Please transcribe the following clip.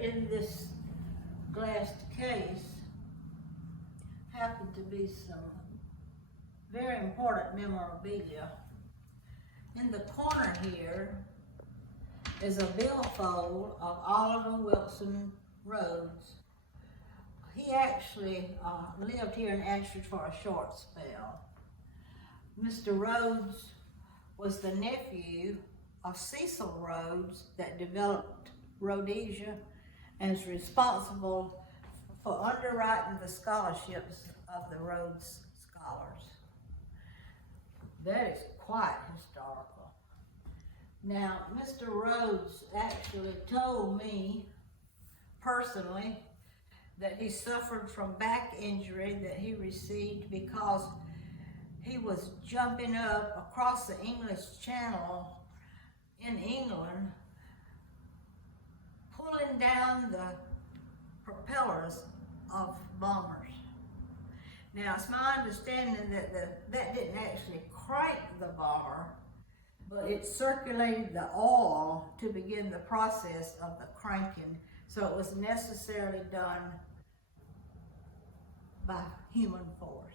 in this glassed case happen to be some very important memorabilia. In the corner here is a billfold of Oliver Wilson Rhodes. He actually lived here in Ashford for a short spell. Mr. Rhodes was the nephew of Cecil Rhodes that developed Rhodesia and is responsible for underwriting the scholarships of the Rhodes Scholars. That is quite historical. Now, Mr. Rhodes actually told me personally that he suffered from back injury that he received because he was jumping up across the English Channel in England, pulling down the propellers of bombers. Now, it's my understanding that that didn't actually crank the bomber, but it circulated the oil to begin the process of the cranking, so it was necessarily done by human force.